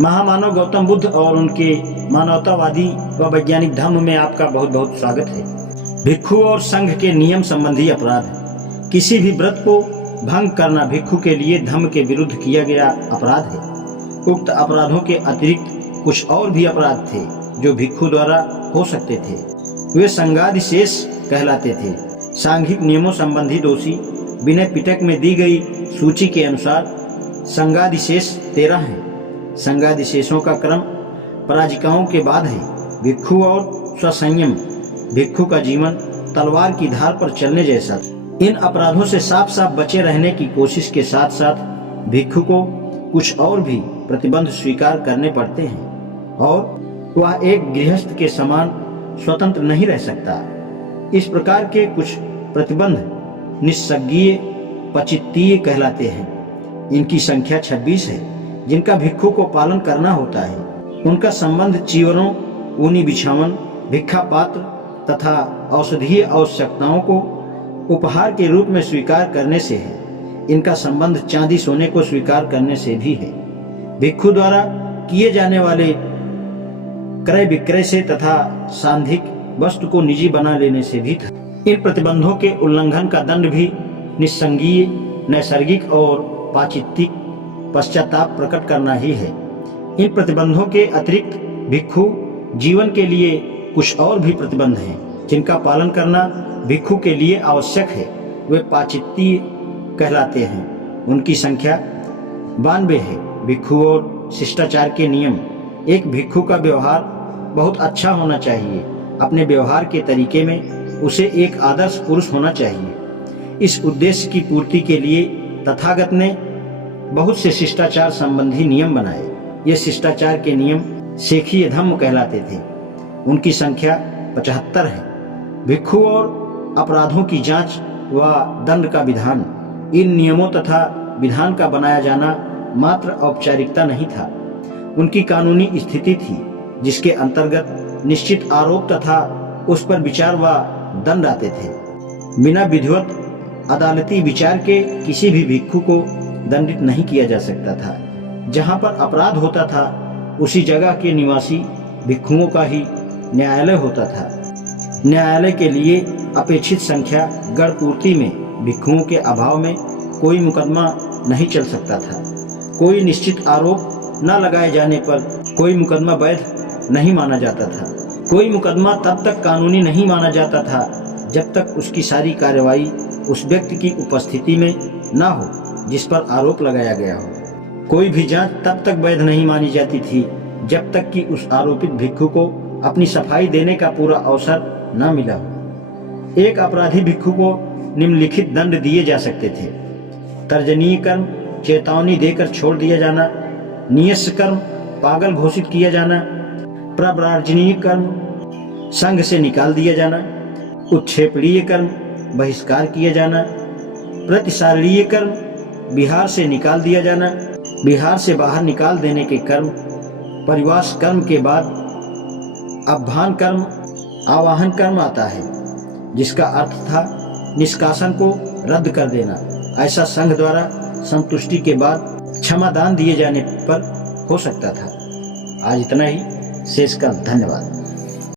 महामानव गौतम बुद्ध और उनके मानवतावादी व वैज्ञानिक धर्म में आपका बहुत बहुत स्वागत है। भिक्षु और संघ के नियम संबंधी अपराध। किसी भी व्रत को भंग करना भिक्षु के लिए धर्म के विरुद्ध किया गया अपराध है। उक्त अपराधों के अतिरिक्त कुछ और भी अपराध थे जो भिक्षु द्वारा हो सकते थे। वे संघादिशेष कहलाते थे। सांघिक नियमों संबंधी दोषी विनय पिटक में दी गई सूची के अनुसार संघादिशेष 13 हैं। संघादिशेषों का क्रम पराजिकाओं के बाद है। भिक्षु और स्वसंयम। भिक्षु का जीवन तलवार की धार पर चलने जैसा। इन अपराधों से साफ साफ बचे रहने की कोशिश के साथ साथ भिक्षु को कुछ और भी प्रतिबंध स्वीकार करने पड़ते हैं और वह एक गृहस्थ के समान स्वतंत्र नहीं रह सकता। इस प्रकार के कुछ प्रतिबंध निस्संज्ञेय पचित्तीय कहलाते हैं। इनकी संख्या 26 है जिनका भिक्षु को पालन करना होता है। उनका संबंध चीवरों, ऊनी बिछावन, भिक्षा पात्र तथा औषधीय आवश्यकताओं को उपहार के रूप में स्वीकार करने से है। इनका संबंध चांदी सोने को स्वीकार करने से भी है। भिक्षु द्वारा किए जाने वाले क्रय विक्रय से तथा सांधिक वस्तु को निजी बना लेने से भी था। इन प्रतिबंधों के उल्लंघन का दंड भी निस्संज्ञेय, नैसर्गिक और पाचित्तिक पश्चाताप प्रकट करना ही है। इन प्रतिबंधों के अतिरिक्त भिक्षु जीवन के लिए कुछ और भी प्रतिबंध हैं जिनका पालन करना भिक्षु के लिए आवश्यक है। वे पाचित्तीय कहलाते हैं। उनकी संख्या 92 है। भिक्षु और शिष्टाचार के नियम। एक भिक्षु का व्यवहार बहुत अच्छा होना चाहिए। अपने व्यवहार के तरीके में उसे एक आदर्श पुरुष होना चाहिए। इस उद्देश्य की पूर्ति के लिए तथागत ने बहुत से शिष्टाचार संबंधी नियम बनाए। ये शिष्टाचार के नियम शेखीय धम्म कहलाते थे। उनकी संख्या 75 है। भिक्षु और अपराधों की जांच व दंड का विधान। इन नियमों तथा विधान का बनाया जाना मात्र औपचारिकता नहीं था, उनकी कानूनी स्थिति थी जिसके अंतर्गत निश्चित आरोप तथा उस पर विचार व दंड आते थे। बिना विधिवत अदालती विचार के किसी भी भिक्षु को दंडित नहीं किया जा सकता था। जहाँ पर अपराध होता था उसी जगह के निवासी भिक्षुओं का ही न्यायालय होता था। न्यायालय के लिए अपेक्षित संख्या गढ़ पूर्ति में भिक्षुओं के अभाव में कोई मुकदमा नहीं चल सकता था। कोई निश्चित आरोप न लगाए जाने पर कोई मुकदमा वैध नहीं माना जाता था। कोई मुकदमा तब तक कानूनी नहीं माना जाता था जब तक उसकी सारी कार्रवाई उस व्यक्ति की उपस्थिति में न हो जिस पर आरोप लगाया गया हो। कोई भी जांच तब तक वैध नहीं मानी जाती थी जब तक कि उस आरोपित भिक्षु को अपनी सफाई देने का पूरा अवसर न मिला हो। एक अपराधी भिक्षु को निम्नलिखित दंड दिए जा सकते थे। तर्जनीय कर्म, चेतावनी देकर छोड़ दिया जाना। नियस्स कर्म, पागल घोषित किया जाना। प्रव्राजनीय कर्म, संघ से निकाल दिया जाना। उत्क्षेपणीय कर्म, बहिष्कार किया जाना। प्रतिसारणीय कर्म, बिहार से निकाल दिया जाना। बिहार से बाहर निकाल देने के कर्म। परिवास कर्म के बाद अभ्यान कर्म, आवाहन कर्म आता है जिसका अर्थ था निष्कासन को रद्द कर देना। ऐसा संघ द्वारा संतुष्टि के बाद क्षमादान दिए जाने पर हो सकता था। आज इतना ही। शेष का धन्यवाद।